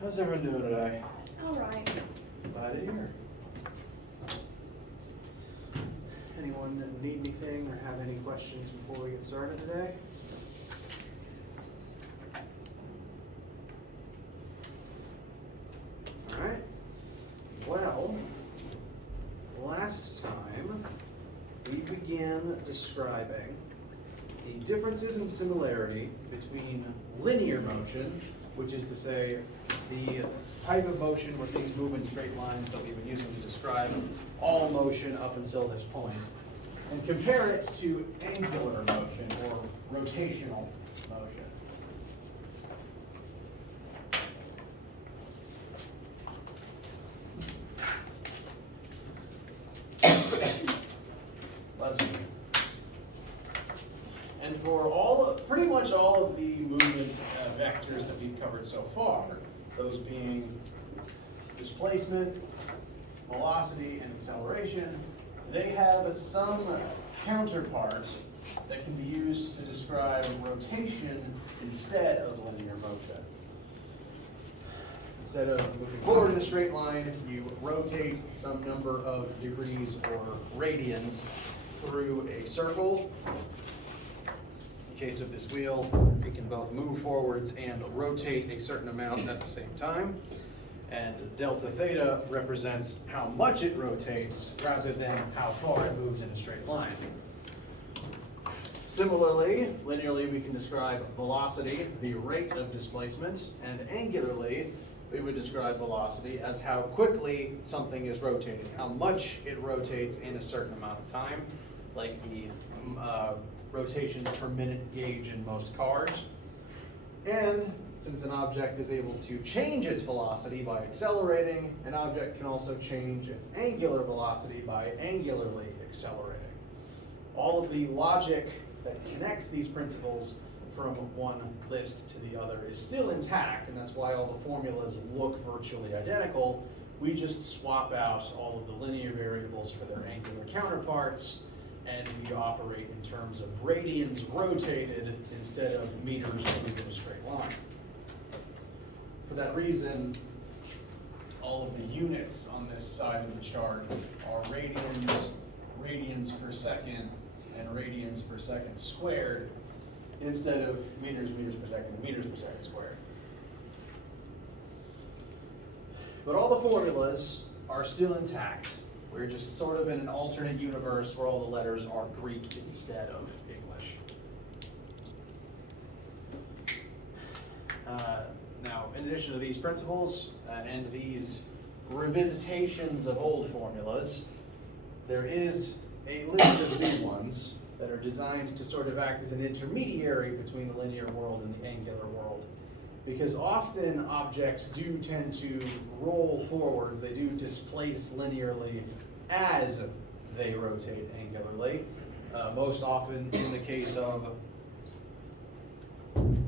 How's everyone doing today? All right. Glad to hear. Anyone need anything or have any questions before we get started today? All right. Well, last time we began describing the differences and similarity between linear motion, which is to say the type of motion where things move in straight lines that we've been using to describe all motion up until this point, and compare it to angular motion or rotational motion. And for pretty much all of the movement vectors that we've covered so far, those being displacement, velocity, and acceleration, they have some counterparts that can be used to describe rotation instead of linear motion. Instead of moving forward in a straight line, you rotate some number of degrees or radians through a circle. In case of this wheel, it can both move forwards and rotate a certain amount at the same time. And delta theta represents how much it rotates rather than how far it moves in a straight line. Similarly, linearly we can describe velocity, the rate of displacement, and angularly we would describe velocity as how quickly something is rotating, how much it rotates in a certain amount of time, like the rotations per minute gauge in most cars. And since an object is able to change its velocity by accelerating, an object can also change its angular velocity by angularly accelerating. All of the logic that connects these principles from one list to the other is still intact, and that's why all the formulas look virtually identical. We just swap out all of the linear variables for their angular counterparts, and we operate in terms of radians rotated instead of meters moving in a straight line. For that reason, all of the units on this side of the chart are radians per second, and radians per second squared, instead of meters per second, and meters per second squared. But all the formulas are still intact. We're just sort of in an alternate universe where all the letters are Greek instead of English. Now, in addition to these principles and these revisitations of old formulas, there is a list of new ones that are designed to sort of act as an intermediary between the linear world and the angular world. Because often objects do tend to roll forwards, they do displace linearly as they rotate angularly. Most often in the case of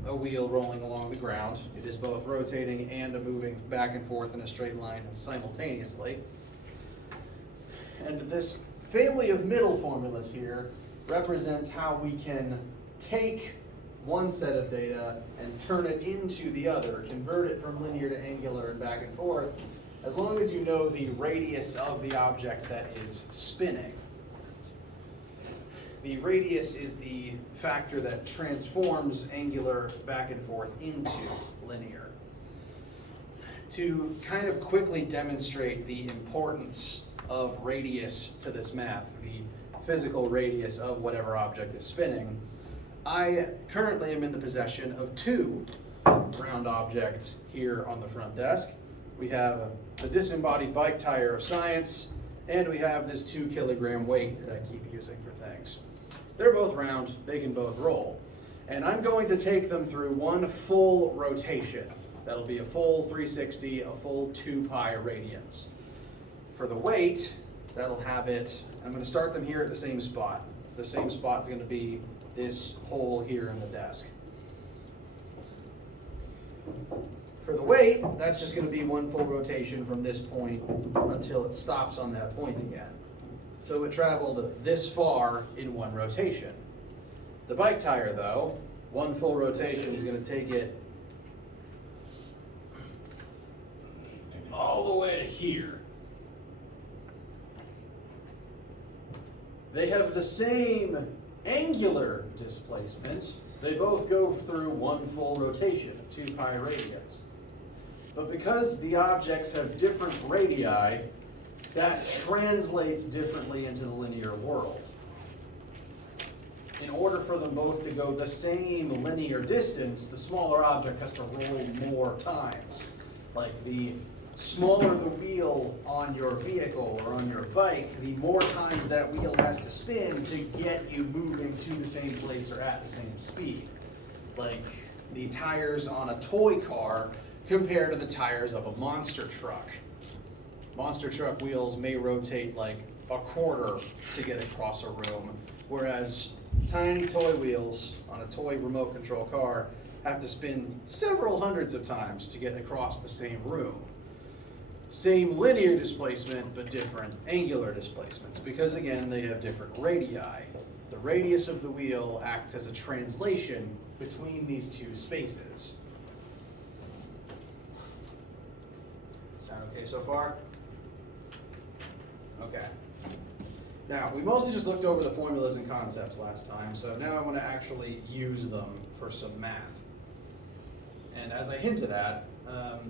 a wheel rolling along the ground, it is both rotating and moving back and forth in a straight line simultaneously. And this family of middle formulas here represents how we can take one set of data and turn it into the other, convert it from linear to angular and back and forth, as long as you know the radius of the object that is spinning. The radius is the factor that transforms angular back and forth into linear. To kind of quickly demonstrate the importance of radius to this math, the physical radius of whatever object is spinning, I currently am in the possession of two round objects here on the front desk. We have the disembodied bike tire of science, and we have this 2 kilogram weight that I keep using for things. They're both round, they can both roll. And I'm going to take them through one full rotation. That'll be a full 360, a full 2 pi radians. For the weight, that'll have it, I'm going to start them here at the same spot. The same spot's going to be this hole here in the desk. For the weight, that's just going to be one full rotation from this point until it stops on that point again. So it traveled this far in one rotation. The bike tire, though, one full rotation is going to take it all the way to here. They have the same angular displacement. They both go through one full rotation, 2 pi radians. But because the objects have different radii, that translates differently into the linear world. In order for them both to go the same linear distance, the smaller object has to roll more times. Like the smaller the wheel on your vehicle or on your bike, the more times that wheel has to spin to get you moving to the same place or at the same speed. Like the tires on a toy car compared to the tires of a monster truck. Monster truck wheels may rotate like a quarter to get across a room, whereas tiny toy wheels on a toy remote control car have to spin several hundreds of times to get across the same room. Same linear displacement, but different angular displacements, because again, they have different radii. The radius of the wheel acts as a translation between these two spaces. Sound okay so far? Okay. Now, we mostly just looked over the formulas and concepts last time, so now I want to actually use them for some math. And as I hinted at,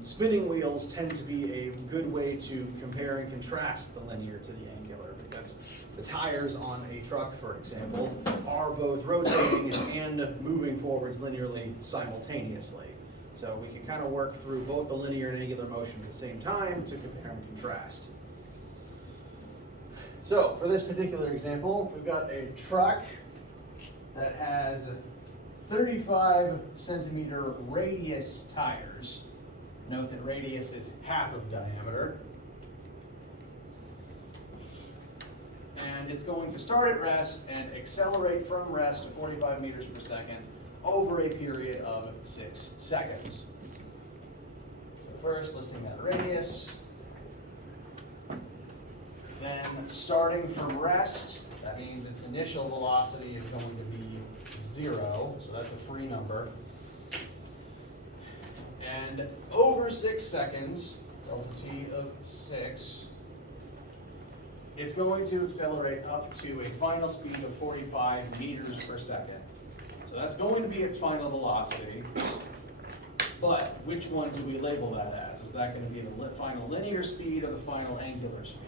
spinning wheels tend to be a good way to compare and contrast the linear to the angular, because the tires on a truck, for example, are both rotating and moving forwards linearly simultaneously. So we can kind of work through both the linear and angular motion at the same time to compare and contrast. So for this particular example, we've got a truck that has 35 centimeter radius tires. Note that radius is half of diameter. And it's going to start at rest and accelerate from rest to 45 meters per second over a period of 6 seconds. So first, listing that radius. Then starting from rest, that means its initial velocity is going to be 0, so that's a free number. And over 6 seconds, delta t of 6, it's going to accelerate up to a final speed of 45 meters per second. So that's going to be its final velocity. But which one do we label that as? Is that going to be the final linear speed or the final angular speed?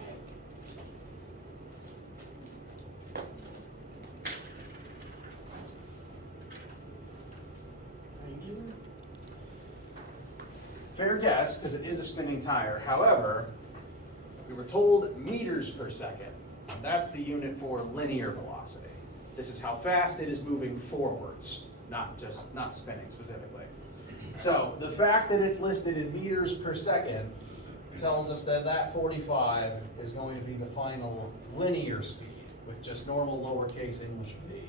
Fair guess, because it is a spinning tire. However, we were told meters per second. That's the unit for linear velocity. This is how fast it is moving forwards, not spinning specifically. So the fact that it's listed in meters per second tells us that that 45 is going to be the final linear speed with just normal lowercase English v.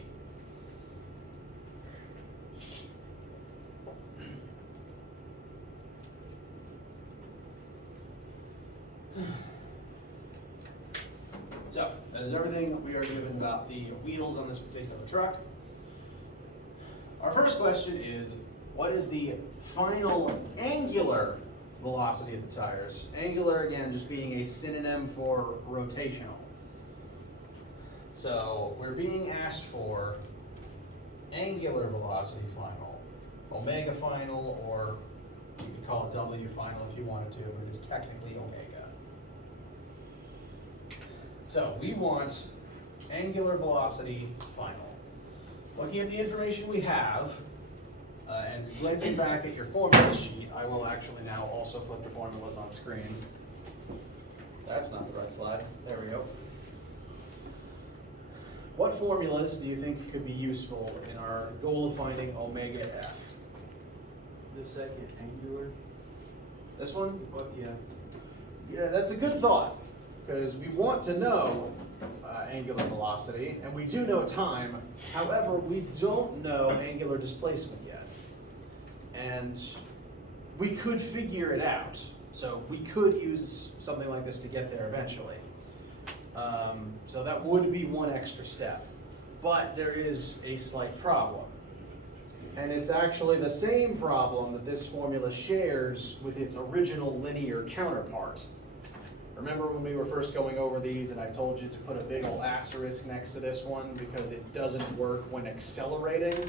So, that is everything we are given about the wheels on this particular truck. Our first question is, what is the final angular velocity of the tires? Angular, again, just being a synonym for rotational. So, we're being asked for angular velocity final, omega final, or you could call it W final if you wanted to, but it is technically omega. So we want angular velocity final. Looking at the information we have, and glancing back at your formula sheet, I will actually now also put the formulas on screen. That's not the right slide. There we go. What formulas do you think could be useful in our goal of finding omega f? The second angular. This one? But yeah. Yeah, that's a good thought, because we want to know angular velocity, and we do know time. However, we don't know angular displacement yet. And we could figure it out. So we could use something like this to get there eventually. So that would be one extra step. But there is a slight problem. And it's actually the same problem that this formula shares with its original linear counterpart. Remember when we were first going over these and I told you to put a big old asterisk next to this one because it doesn't work when accelerating?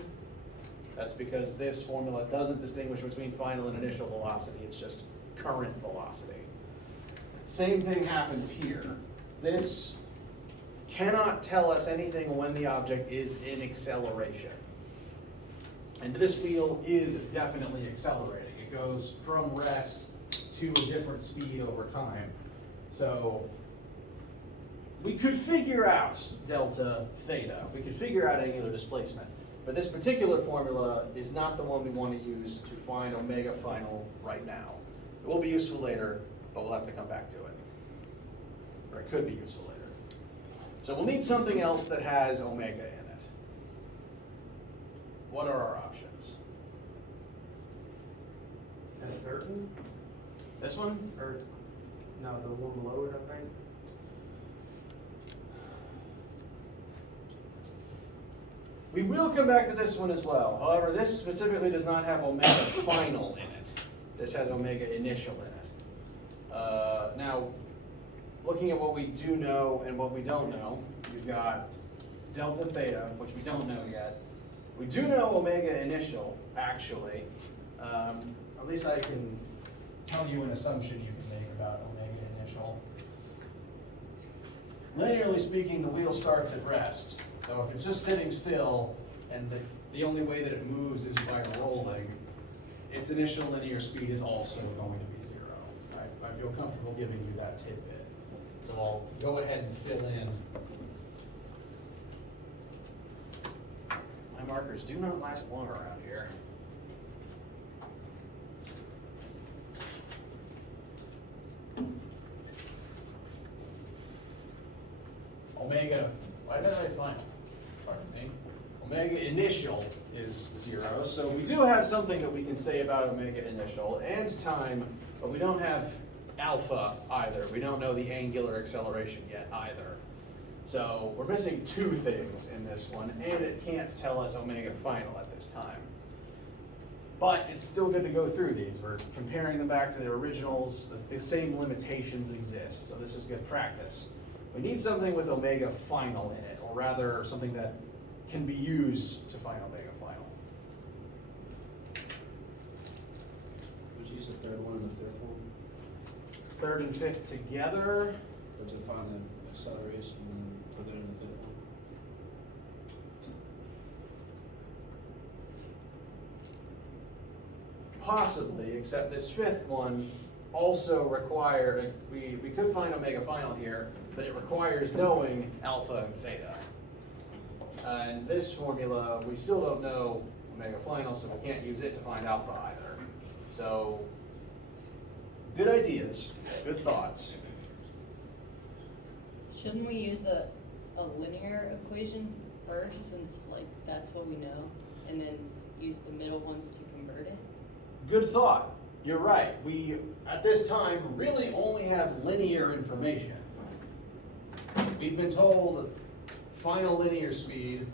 That's because this formula doesn't distinguish between final and initial velocity, it's just current velocity. Same thing happens here. This cannot tell us anything when the object is in acceleration. And this wheel is definitely accelerating. It goes from rest to a different speed over time. So we could figure out delta theta. We could figure out angular displacement. But this particular formula is not the one we want to use to find omega final right now. It will be useful later, but we'll have to come back to it. Or it could be useful later. So we'll need something else that has omega in it. What are our options? And a certain, This one? or, no, the one below it, I think. We will come back to this one as well. However, this specifically does not have omega final in it. This has omega initial in it. Now, looking at what we do know and what we don't know, you've got delta theta, which we don't know yet. We do know omega initial, actually. At least I can tell you an assumption you can make about omega initial. Linearly speaking, the wheel starts at rest. So if it's just sitting still and the only way that it moves is by rolling, its initial linear speed is also going to be 0. I feel comfortable giving you that tidbit. So I'll go ahead and fill in. My markers do not last long around here. Omega, why did I find? Pardon me. Omega initial is 0, so we do have something that we can say about omega initial and time, but we don't have alpha either. We don't know the angular acceleration yet either. So we're missing 2 things in this one, and it can't tell us omega final at this time. But it's still good to go through these. We're comparing them back to their originals. The same limitations exist, so this is good practice. We need something with omega final in it, or rather something that can be used to find omega final. Would you use the third one and the fifth one? Third and fifth together. Or to find the acceleration and put it in the fifth one? Possibly, except this fifth one also require, we could find omega final here, but it requires knowing alpha and theta. And this formula, we still don't know omega final, so we can't use it to find alpha either. So, good ideas, good thoughts. Shouldn't we use a linear equation first, since like that's what we know, and then use the middle ones to convert it? Good thought. You're right. We, at this time, really only have linear information. We've been told final linear speed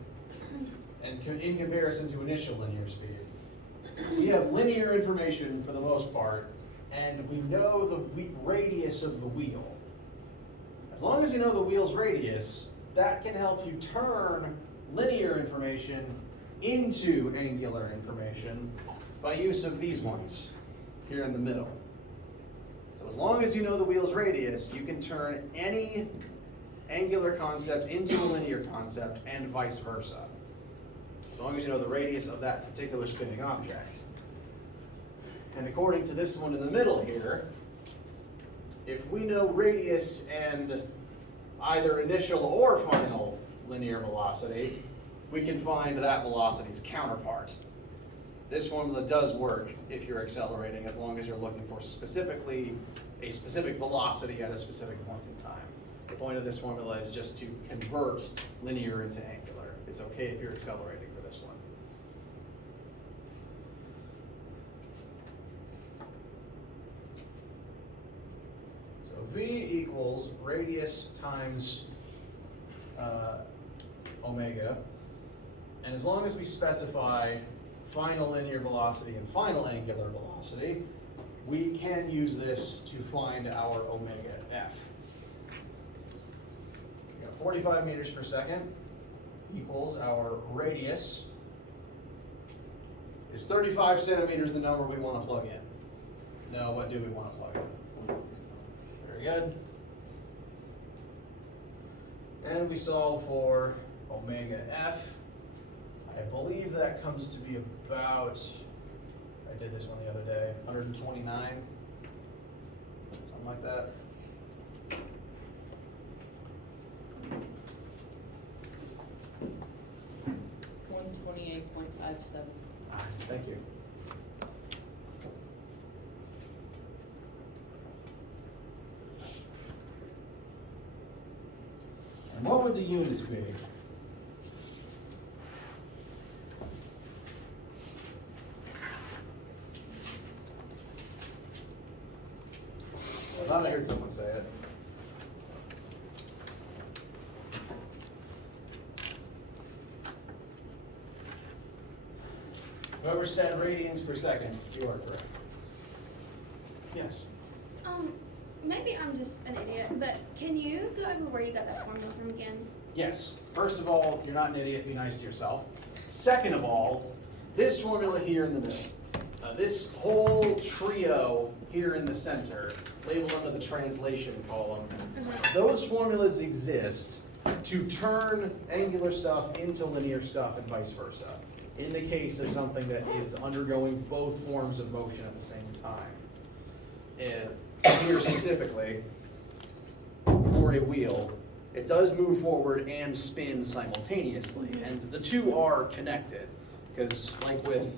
and in comparison to initial linear speed. We have linear information for the most part, and we know the radius of the wheel. As long as you know the wheel's radius, that can help you turn linear information into angular information by use of these ones here in the middle. So as long as you know the wheel's radius, you can turn any angular concept into a linear concept and vice versa. As long as you know the radius of that particular spinning object. And according to this one in the middle here, if we know radius and either initial or final linear velocity, we can find that velocity's counterpart. This formula does work if you're accelerating, as long as you're looking for specifically a specific velocity at a specific point in time. The point of this formula is just to convert linear into angular. It's okay if you're accelerating for this one. So V equals radius times omega. And as long as we specify final linear velocity and final angular velocity, we can use this to find our omega f. We got 45 meters per second equals our radius is 35 centimeters, the number we want to plug in. Now, what do we want to plug in? Very good. And we solve for omega f. I believe that comes to be about, I did this one the other day, 129, something like that. $128.57. Thank you. And what would the units be? I thought I heard someone say it. Whoever said radians per second, you are correct. Yes. Maybe I'm just an idiot, but can you go over where you got that formula from again? Yes. First of all, you're not an idiot, be nice to yourself. Second of all, this formula here in the middle, this whole trio here in the center, labeled under the translation column, those formulas exist to turn angular stuff into linear stuff and vice versa, in the case of something that is undergoing both forms of motion at the same time. Here specifically, for a wheel, it does move forward and spin simultaneously, and the two are connected, because like with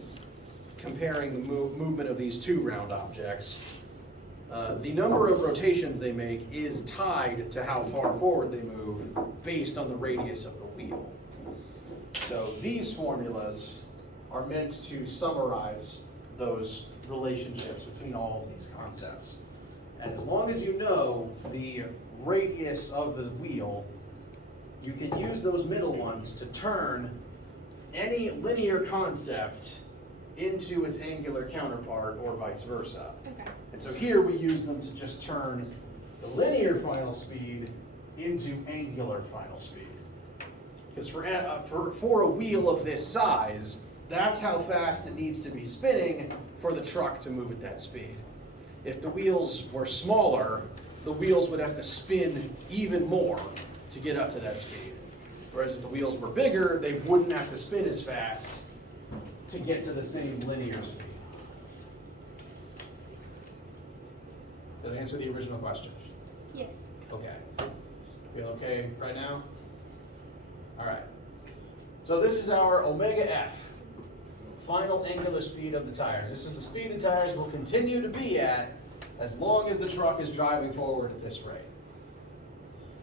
comparing the movement of these two round objects, the number of rotations they make is tied to how far forward they move based on the radius of the wheel. So these formulas are meant to summarize those relationships between all of these concepts. And as long as you know the radius of the wheel, you can use those middle ones to turn any linear concept into its angular counterpart or vice versa. Okay. And so here we use them to just turn the linear final speed into angular final speed. Because for a wheel of this size, that's how fast it needs to be spinning for the truck to move at that speed. If the wheels were smaller, the wheels would have to spin even more to get up to that speed. Whereas if the wheels were bigger, they wouldn't have to spin as fast to get to the same linear speed. Did I answer the original question? Yes. Okay. Feel okay right now? All right. So this is our omega f, final angular speed of the tires. This is the speed the tires will continue to be at as long as the truck is driving forward at this rate.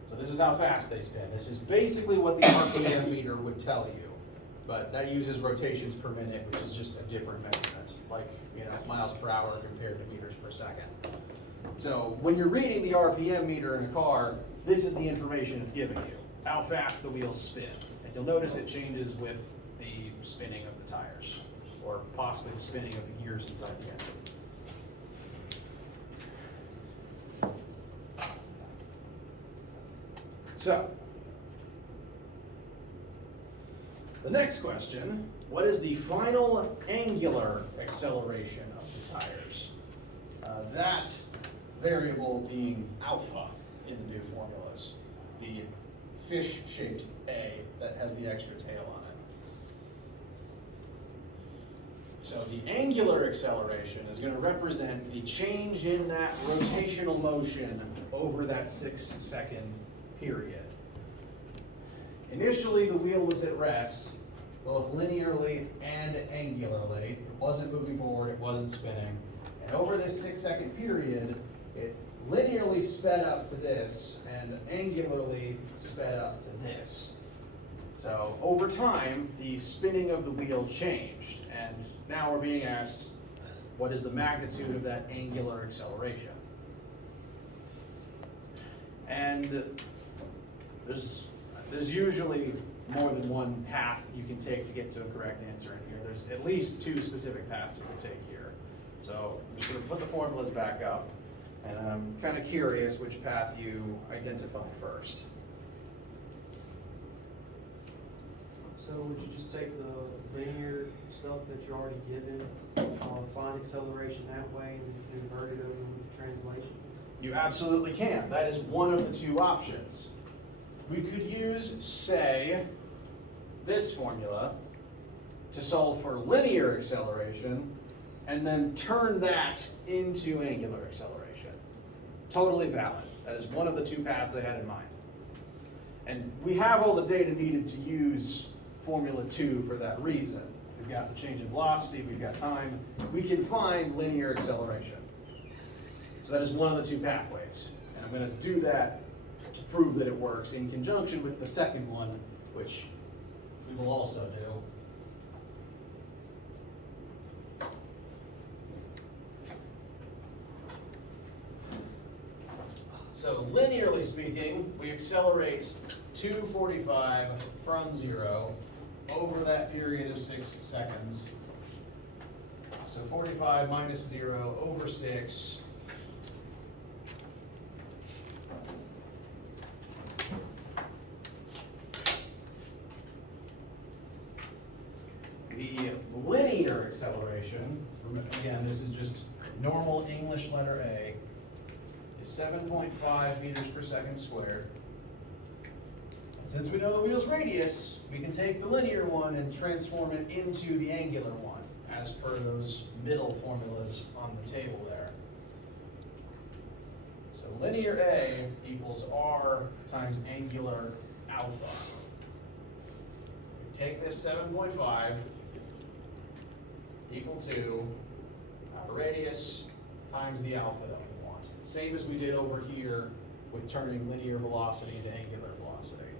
So this is how fast they spin. This is basically what the RPM meter would tell you, but that uses rotations per minute, which is just a different measurement, like miles per hour compared to meters per second. So when you're reading the RPM meter in a car, this is the information it's giving you, how fast the wheels spin. And you'll notice it changes with the spinning of the tires, or possibly the spinning of the gears inside the engine. So, the next question, what is the final angular acceleration of the tires? That variable being alpha in the new formulas, the fish-shaped A that has the extra tail on it. So the angular acceleration is going to represent the change in that rotational motion over that 6-second period. Initially, the wheel was at rest, both linearly and angularly. It wasn't moving forward, it wasn't spinning. And over this 6-second period, it linearly sped up to this and angularly sped up to this. So over time, the spinning of the wheel changed. And now we're being asked, what is the magnitude of that angular acceleration? And there's usually more than one path you can take to get to a correct answer in here. There's at least 2 specific paths you can take here. So I'm just gonna put the formulas back up, and I'm kind of curious which path you identify first. So would you just take the linear stuff that you're already given, find acceleration that way and convert it over with translation? You absolutely can. That is one of the 2 options. We could use, say, this formula to solve for linear acceleration and then turn that into angular acceleration. Totally valid. That is one of the 2 paths I had in mind. And we have all the data needed to use formula 2 for that reason. We've got the change in velocity, we've got time. We can find linear acceleration. So that is one of the 2 pathways. And I'm going to do that to prove that it works in conjunction with the second one, which we will also do. So linearly speaking, we accelerate 245 from 0 over that period of 6 seconds. So 45 minus 0 over 6. The linear acceleration, again, this is just normal English letter A, is 7.5 meters per second squared. And since we know the wheel's radius, we can take the linear one and transform it into the angular one, as per those middle formulas on the table there. So linear A equals R times angular alpha. We take this 7.5 equal to our radius times the alpha that we want. Same as we did over here with turning linear velocity into angular velocity.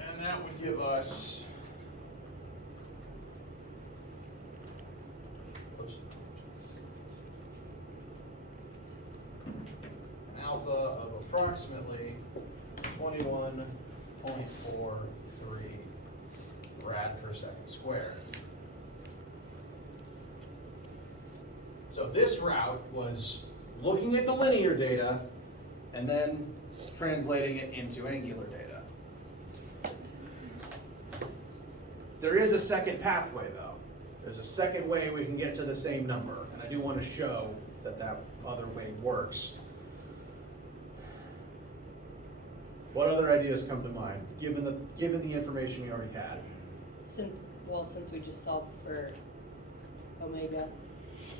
And that would give us, an alpha of approximately 21.43 rad per second squared. So this route was looking at the linear data and then translating it into angular data. There is a second pathway though. There's a second way we can get to the same number, and I do want to show that that other way works. What other ideas come to mind, given the information we already had? Since we just solved for omega,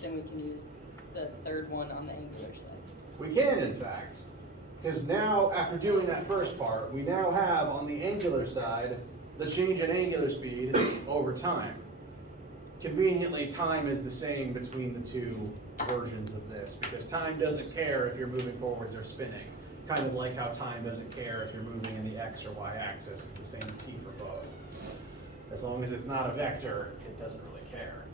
then we can use the third one on the angular side. We can, in fact, because now, after doing that first part, we now have on the angular side the change in angular speed over time. Conveniently, time is the same between the 2 versions of this, because time doesn't care if you're moving forwards or spinning. Kind of like how time doesn't care if you're moving in the X or Y axis. It's the same T for both. As long as it's not a vector, it doesn't really care.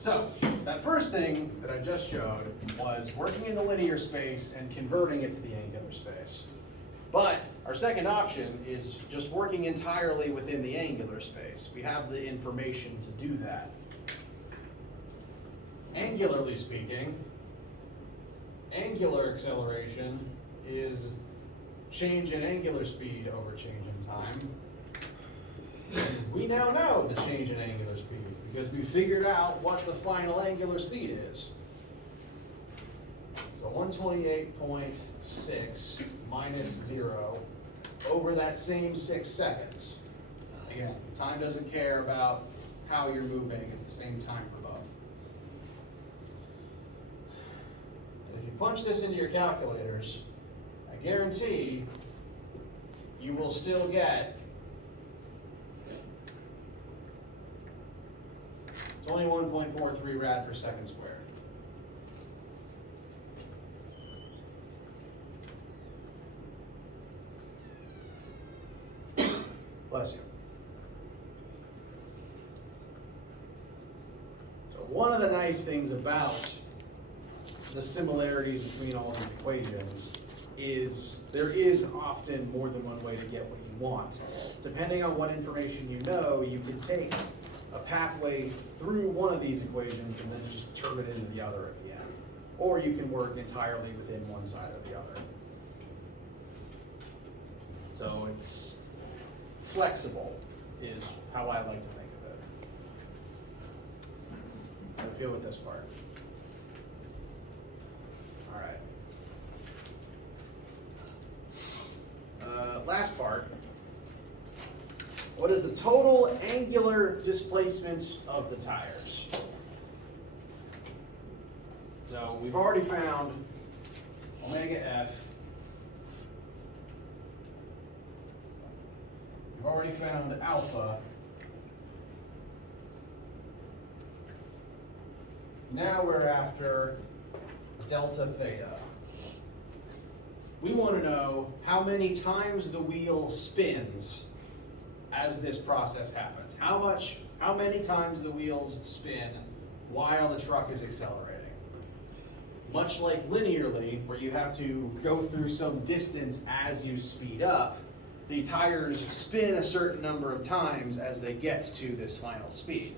So, that first thing that I just showed was working in the linear space and converting it to the angular space. But our second option is just working entirely within the angular space. We have the information to do that. Angularly speaking, angular acceleration is change in angular speed over change in time. We now know the change in angular speed because we figured out what the final angular speed is. So 128.6 minus 0 over that same 6 seconds. Again, time doesn't care about how you're moving, it's the same time for both. And if you punch this into your calculators, I guarantee you will still get 21.43 rad per second squared. Bless you. So one of the nice things about the similarities between all these equations there is often more than one way to get what you want. Depending on what information you know, you can take a pathway through one of these equations and then just turn it into the other at the end. Or you can work entirely within one side or the other. So it's flexible is how I like to think of it. How do you feel with this part? All right. Last part. What is the total angular displacement of the tires? So we've already found omega F. We've already found alpha. Now we're after delta theta. We want to know how many times the wheel spins as this process happens. How many times the wheels spin while the truck is accelerating. Much like linearly, where you have to go through some distance as you speed up, the tires spin a certain number of times as they get to this final speed.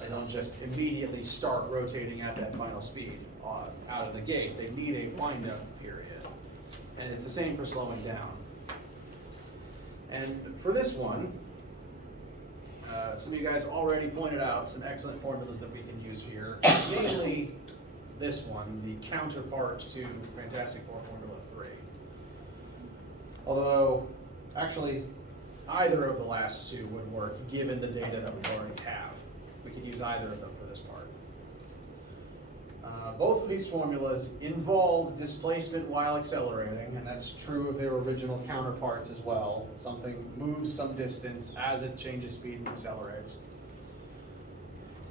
They don't just immediately start rotating at that final speed out of the gate. They need a wind-up period. And it's the same for slowing down. And for this one, some of you guys already pointed out some excellent formulas that we can use here. Mainly this one, the counterpart to Fantastic Four Formula 3. Although, actually, either of the last two would work given the data that we already have. We could use either of them for this part. Both of these formulas involve displacement while accelerating, and that's true of their original counterparts as well. Something moves some distance as it changes speed and accelerates.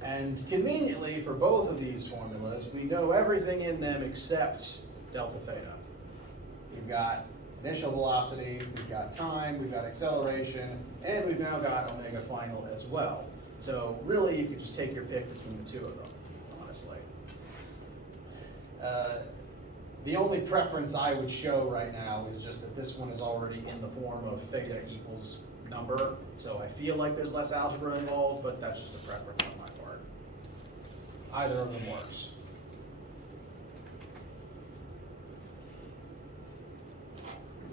And conveniently, for both of these formulas, we know everything in them except delta theta. We've got initial velocity, we've got time, we've got acceleration, and we've now got omega final as well. So really, you could just take your pick between the two of them, honestly. The only preference I would show right now is just that this one is already in the form of theta equals number, so I feel like there's less algebra involved, but that's just a preference on my part. Either of them works.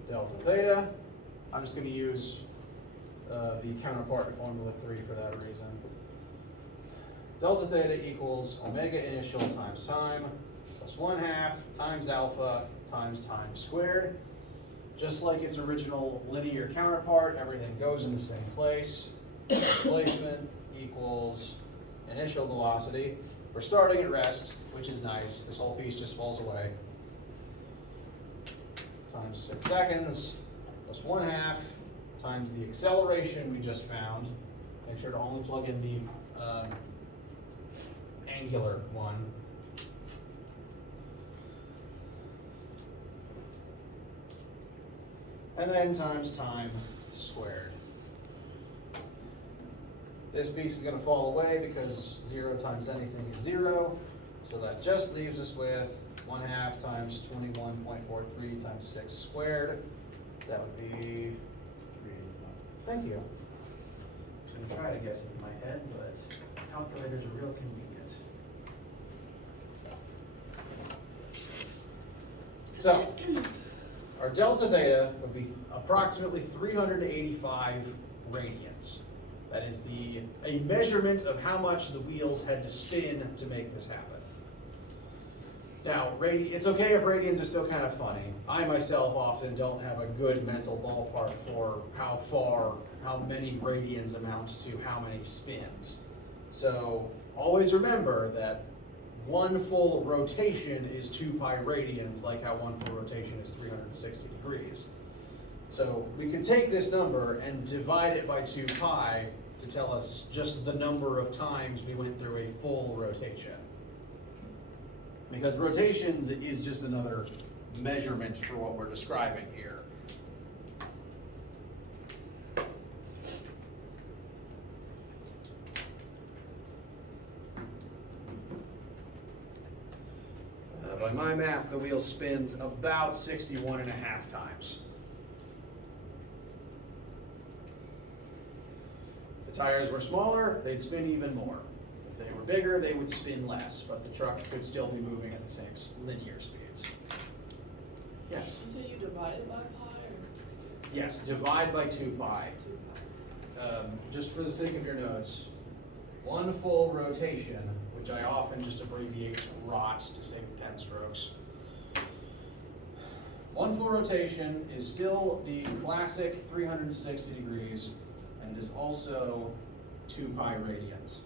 Delta theta, I'm just going to use the counterpart to Formula 3 for that reason. Delta theta equals omega initial times time plus 1/2 times alpha times time squared. Just like its original linear counterpart, everything goes in the same place. Displacement equals initial velocity. We're starting at rest, which is nice. This whole piece just falls away. Times 6 seconds plus 1/2 times the acceleration we just found. Make sure to only plug in the angular one. And then times time squared. This piece is going to fall away because 0 times anything is 0. So that just leaves us with 1/2 times 21.43 times 6 squared. That would be 385. Thank you. I'm going to try to guess it in my head, but calculators are real convenient. So, our delta theta would be approximately 385 radians. That is a measurement of how much the wheels had to spin to make this happen. Now, it's okay if radians are still kind of funny. I myself often don't have a good mental ballpark for how many radians amount to how many spins. So always remember that one full rotation is 2 pi radians, like how one full rotation is 360 degrees. So we can take this number and divide it by 2 pi to tell us just the number of times we went through a full rotation. Because rotations is just another measurement for what we're describing here. By my math, the wheel spins about 61 and a half times. If the tires were smaller, they'd spin even more. If they were bigger, they would spin less, but the truck could still be moving at the same linear speeds. Yes? You said you divided by pi or Yes, divide by 2 pi. 2 pi? Just for the sake of your notes, one full rotation, which I often just abbreviate ROT to save 10 strokes. One full rotation is still the classic 360 degrees and is also 2 pi radians.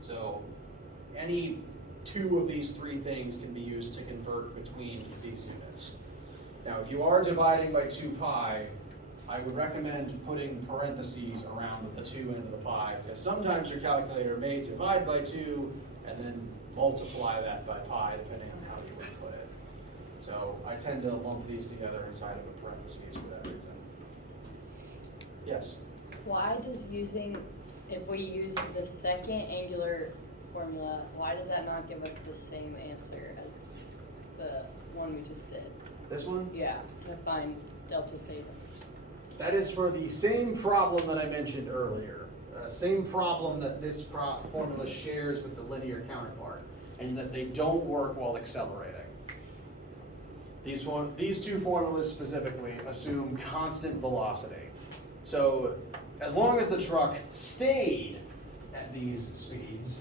So any two of these three things can be used to convert between these units. Now, if you are dividing by 2 pi, I would recommend putting parentheses around the 2 end of the pi, because sometimes your calculator may divide by 2 and then multiply that by pi, depending on how you would put it. So I tend to lump these together inside of a parentheses for that reason. Yes? Why does if we use the second angular formula, why does that not give us the same answer as the one we just did? This one? Yeah, to find delta theta. That is for the same problem that I mentioned earlier. Same problem that this formula shares with the linear counterpart, and that they don't work while accelerating. These two formulas specifically assume constant velocity. So as long as the truck stayed at these speeds,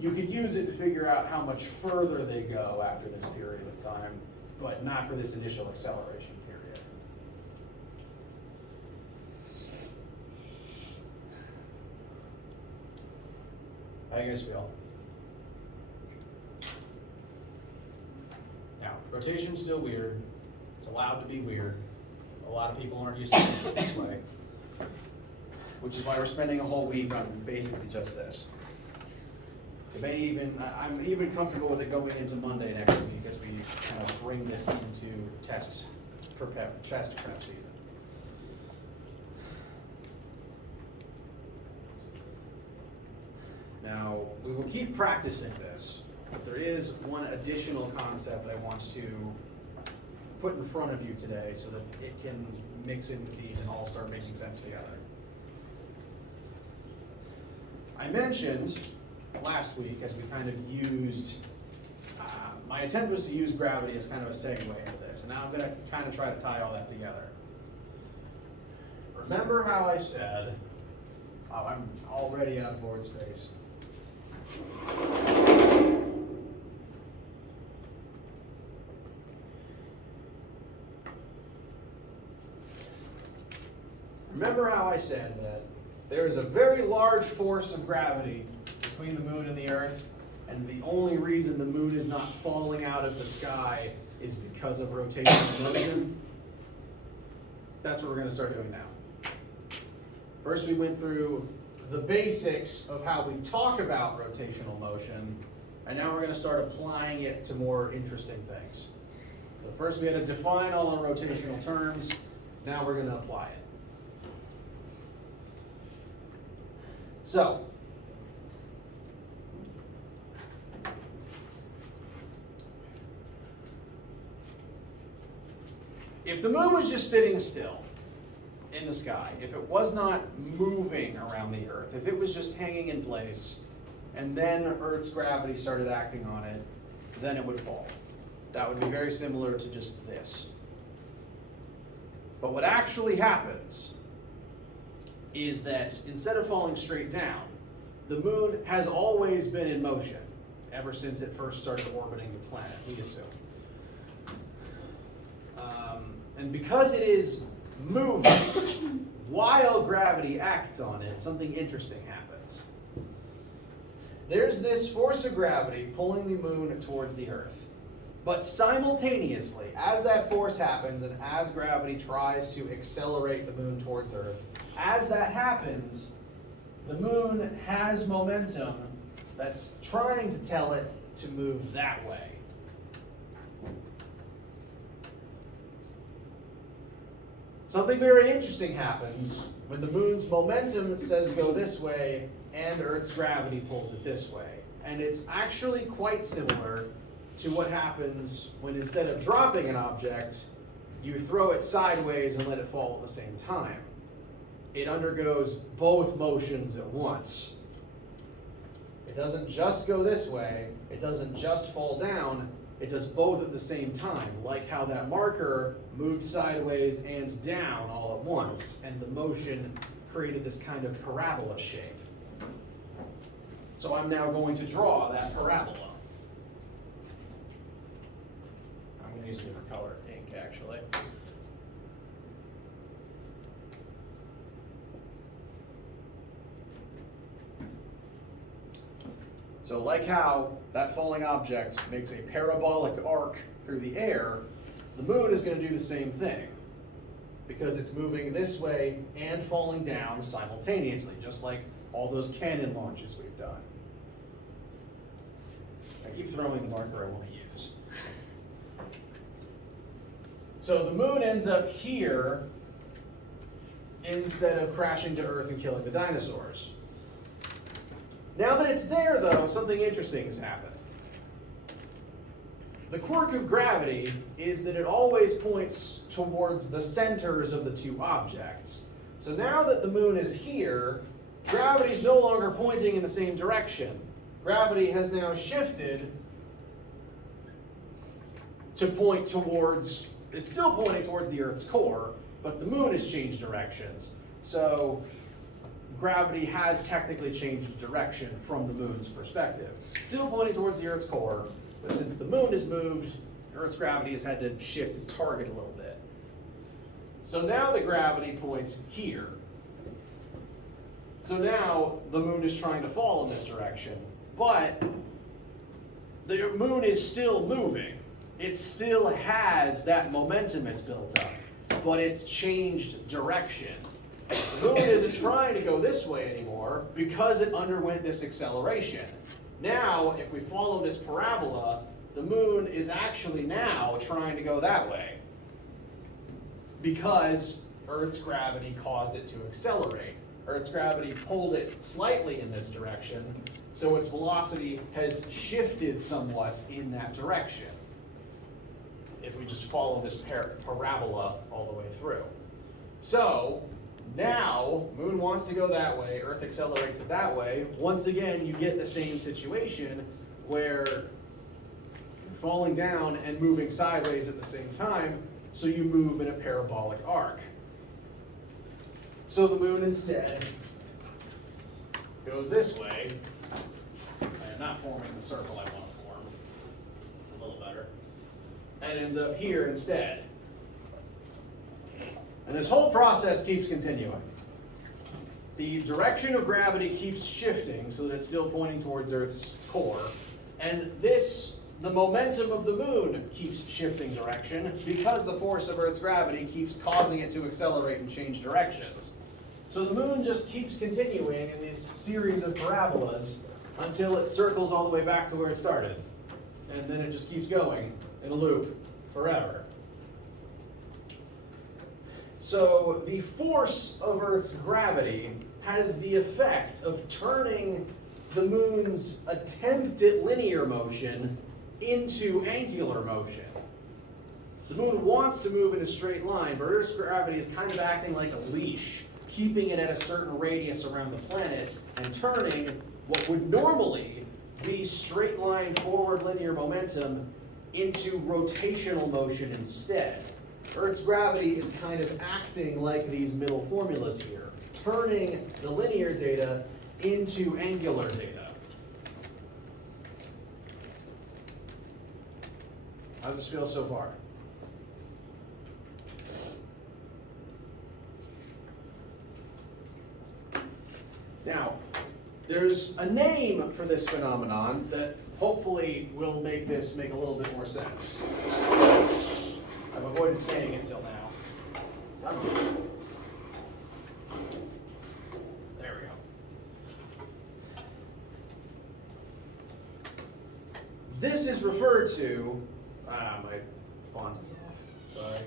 you could use it to figure out how much further they go after this period of time, but not for this initial acceleration period. How do you guys feel? Now, rotation's still weird. It's allowed to be weird. A lot of people aren't used to it this way, which is why we're spending a whole week on basically just this. I'm even comfortable with it going into Monday next week as we kind of bring this into test prep season. Now, we will keep practicing this, but there is one additional concept I want to put in front of you today so that it can mix in with these and all start making sense together. I mentioned last week, as we kind of used, my attempt was to use gravity as kind of a segue into this, and now I'm going to kind of try to tie all that together. Remember how I said, I'm already out of board space. Remember how I said that there is a very large force of gravity between the moon and the Earth, and the only reason the moon is not falling out of the sky is because of rotational motion? That's what we're going to start doing now. First, we went through the basics of how we talk about rotational motion, and now we're going to start applying it to more interesting things. So first we had to define all the rotational terms, now we're going to apply it. So, if the moon was just sitting still in the sky, if it was not moving around the Earth, if it was just hanging in place, and then Earth's gravity started acting on it, then it would fall. That would be very similar to just this. But what actually happens is that instead of falling straight down, the moon has always been in motion ever since it first started orbiting the planet, we assume. And because it is moving while gravity acts on it, something interesting happens. There's this force of gravity pulling the moon towards the Earth. But simultaneously, as that force happens and as gravity tries to accelerate the moon towards Earth, as that happens, the moon has momentum that's trying to tell it to move that way. Something very interesting happens when the moon's momentum says go this way and Earth's gravity pulls it this way. And it's actually quite similar to what happens when instead of dropping an object, you throw it sideways and let it fall at the same time. It undergoes both motions at once. It doesn't just go this way, it doesn't just fall down, it does both at the same time, like how that marker moved sideways and down all at once, and the motion created this kind of parabola shape. So I'm now going to draw that parabola. I'm going to use a different color ink, actually. So like how that falling object makes a parabolic arc through the air, the moon is going to do the same thing, because it's moving this way and falling down simultaneously, just like all those cannon launches we've done. I keep throwing the marker I want to use. So the moon ends up here instead of crashing to Earth and killing the dinosaurs. Now that it's there, though, something interesting has happened. The quirk of gravity is that it always points towards the centers of the two objects. So now that the moon is here, gravity is no longer pointing in the same direction. Gravity has now shifted to point towards, it's still pointing towards the Earth's core, but the moon has changed directions. So gravity has technically changed direction from the moon's perspective. Still pointing towards the Earth's core, but since the moon has moved, Earth's gravity has had to shift its target a little bit. So now the gravity points here. So now the moon is trying to fall in this direction, but the moon is still moving. It still has that momentum it's built up, but it's changed direction. The moon isn't trying to go this way anymore because it underwent this acceleration. Now, if we follow this parabola, the moon is actually now trying to go that way because Earth's gravity caused it to accelerate. Earth's gravity pulled it slightly in this direction, so its velocity has shifted somewhat in that direction, if we just follow this parabola all the way through. So now, moon wants to go that way, Earth accelerates it that way. Once again, you get the same situation where you're falling down and moving sideways at the same time, so you move in a parabolic arc. So the moon instead goes this way, and not forming the circle I want to form. It's a little better. And ends up here instead. And this whole process keeps continuing. The direction of gravity keeps shifting so that it's still pointing towards Earth's core. And the momentum of the moon keeps shifting direction because the force of Earth's gravity keeps causing it to accelerate and change directions. So the moon just keeps continuing in this series of parabolas until it circles all the way back to where it started. And then it just keeps going in a loop forever. So the force of Earth's gravity has the effect of turning the moon's attempt at linear motion into angular motion. The moon wants to move in a straight line, but Earth's gravity is kind of acting like a leash, keeping it at a certain radius around the planet and turning what would normally be straight line forward linear momentum into rotational motion instead. Earth's gravity is kind of acting like these middle formulas here, turning the linear data into angular data. How does this feel so far? Now, there's a name for this phenomenon that hopefully will make this make a little bit more sense. I've avoided saying it till now. There we go. This is referred to, my font is off, sorry.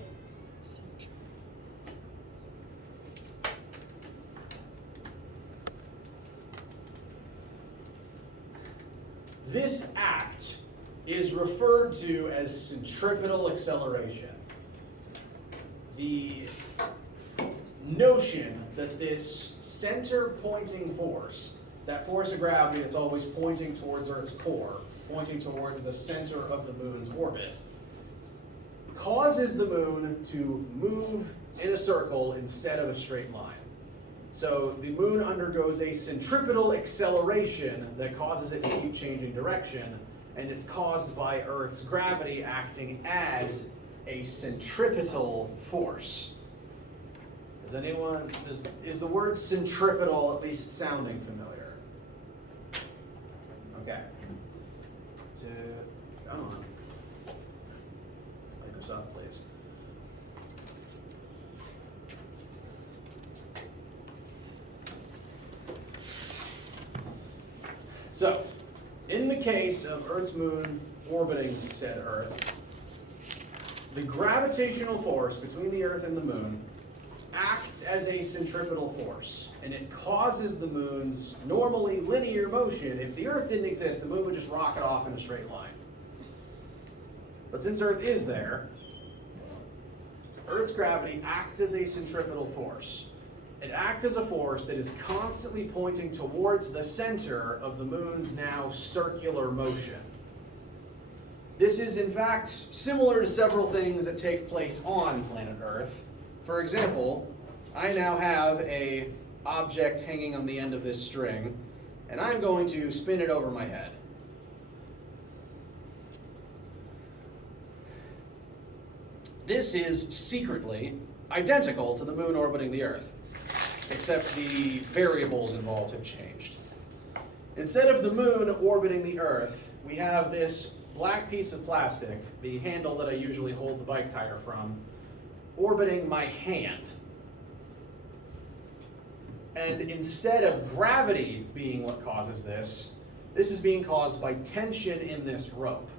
This act is referred to as centripetal acceleration. The notion that this center pointing force, that force of gravity that's always pointing towards Earth's core, pointing towards the center of the moon's orbit, causes the moon to move in a circle instead of a straight line. So the moon undergoes a centripetal acceleration that causes it to keep changing direction, and it's caused by Earth's gravity acting as a centripetal force. Is the word centripetal at least sounding familiar? Okay. Come on. Microsoft, please. So, in the case of Earth's moon orbiting said Earth, the gravitational force between the Earth and the moon acts as a centripetal force, and it causes the moon's normally linear motion. If the Earth didn't exist, the moon would just rocket off in a straight line. But since Earth is there, Earth's gravity acts as a centripetal force. It acts as a force that is constantly pointing towards the center of the moon's now circular motion. This is in fact similar to several things that take place on planet Earth. For example, I now have an object hanging on the end of this string, and I'm going to spin it over my head. This is secretly identical to the moon orbiting the Earth, except the variables involved have changed. Instead of the moon orbiting the Earth, we have this black piece of plastic, the handle that I usually hold the bike tire from, orbiting my hand. And instead of gravity being what causes this, this is being caused by tension in this rope.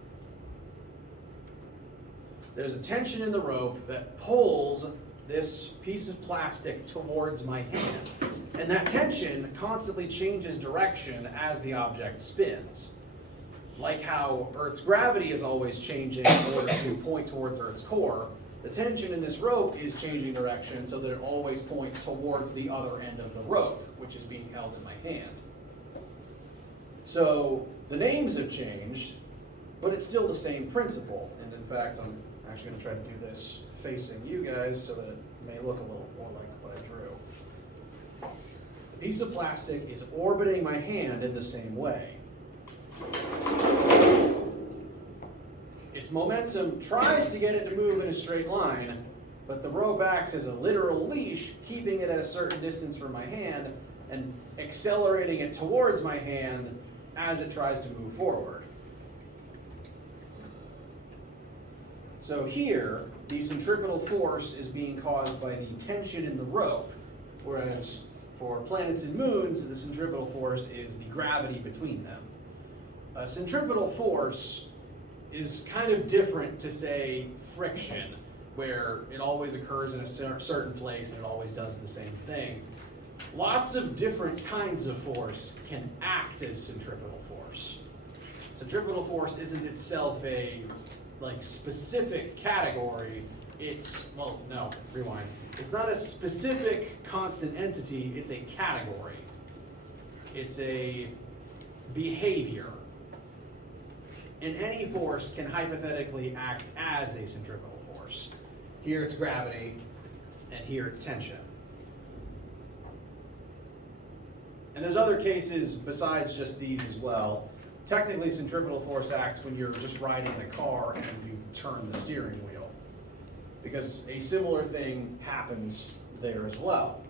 There's a tension in the rope that pulls this piece of plastic towards my hand. And that tension constantly changes direction as the object spins. Like how Earth's gravity is always changing in order to point towards Earth's core, the tension in this rope is changing direction so that it always points towards the other end of the rope, which is being held in my hand. So the names have changed, but it's still the same principle. And in fact, I'm actually going to try to do this facing you guys so that it may look a little more like what I drew. The piece of plastic is orbiting my hand in the same way. Its momentum tries to get it to move in a straight line, but the rope acts as a literal leash, keeping it at a certain distance from my hand and accelerating it towards my hand as it tries to move forward. So here, the centripetal force is being caused by the tension in the rope, whereas for planets and moons, the centripetal force is the gravity between them. A centripetal force is kind of different to, say, friction, where it always occurs in a certain place and it always does the same thing. Lots of different kinds of force can act as centripetal force. Centripetal force isn't itself a specific category. It's not a specific constant entity, it's a category. It's a behavior. And any force can hypothetically act as a centripetal force. Here it's gravity, and here it's tension. And there's other cases besides just these as well. Technically, centripetal force acts when you're just riding in a car and you turn the steering wheel, because a similar thing happens there as well.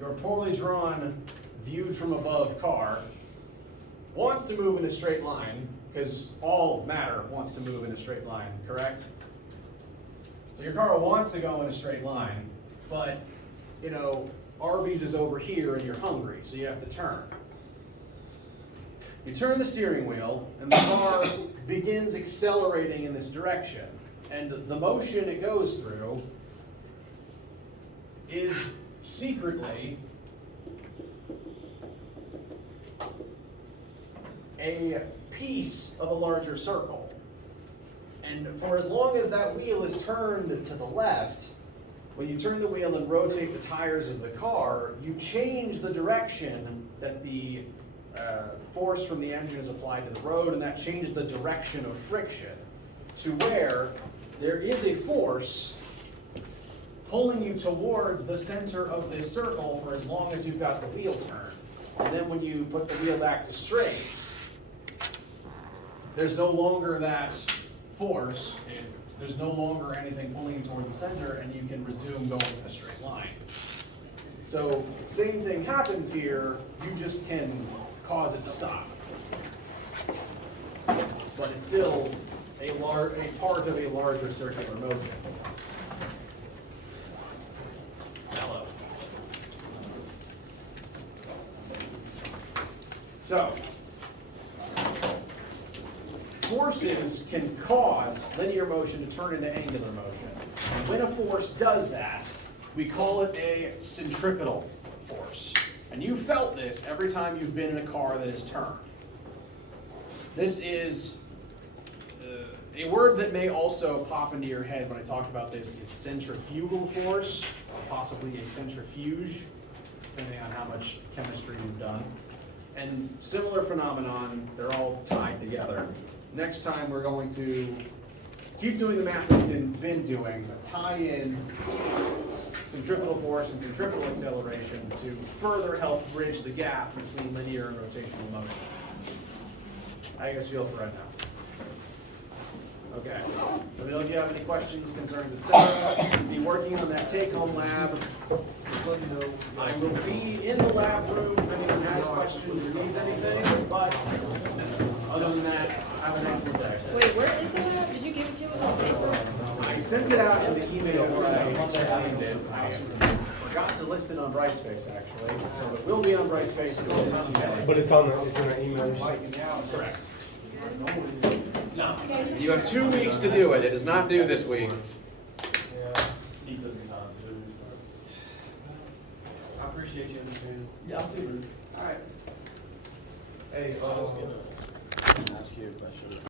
Your poorly drawn, viewed from above car wants to move in a straight line, because all matter wants to move in a straight line, correct? So your car wants to go in a straight line, but, Arby's is over here and you're hungry, so you have to turn. You turn the steering wheel, and the car begins accelerating in this direction. And the motion it goes through is secretly a piece of a larger circle. And for as long as that wheel is turned to the left, when you turn the wheel and rotate the tires of the car, you change the direction that the force from the engine is applied to the road, and that changes the direction of friction to where there is a force pulling you towards the center of this circle for as long as you've got the wheel turned. And then when you put the wheel back to straight, there's no longer that force, there's no longer anything pulling you towards the center, and you can resume going in a straight line. So, same thing happens here, you just can cause it to stop. But it's still a part of a larger circular motion. Hello. So, forces can cause linear motion to turn into angular motion. And when a force does that, we call it a centripetal force. And you felt this every time you've been in a car that is turned. This is a word that may also pop into your head when I talk about this is centrifugal force, or possibly a centrifuge, depending on how much chemistry you've done. And similar phenomenon, they're all tied together. Next time we're going to keep doing the math that we've been doing, but tie in centripetal force and centripetal acceleration to further help bridge the gap between linear and rotational motion. How do you guys feel for right now? Okay. Let me know if you have any questions, concerns, etc. Be working on that take-home lab. Let me know. I will be in the lab room if anyone has questions or needs anything, but other than that, have an excellent day. Wait, where is the lab? Did you give it to us on paper? I sent it out in the email where I explained it. I forgot to list it on Brightspace actually, so it will be on Brightspace. But it's on the email. Correct. You have 2 weeks to do it. It is not due this week. I appreciate you understanding. Yeah, I'll see you. Alright. Hey, Ask you a question.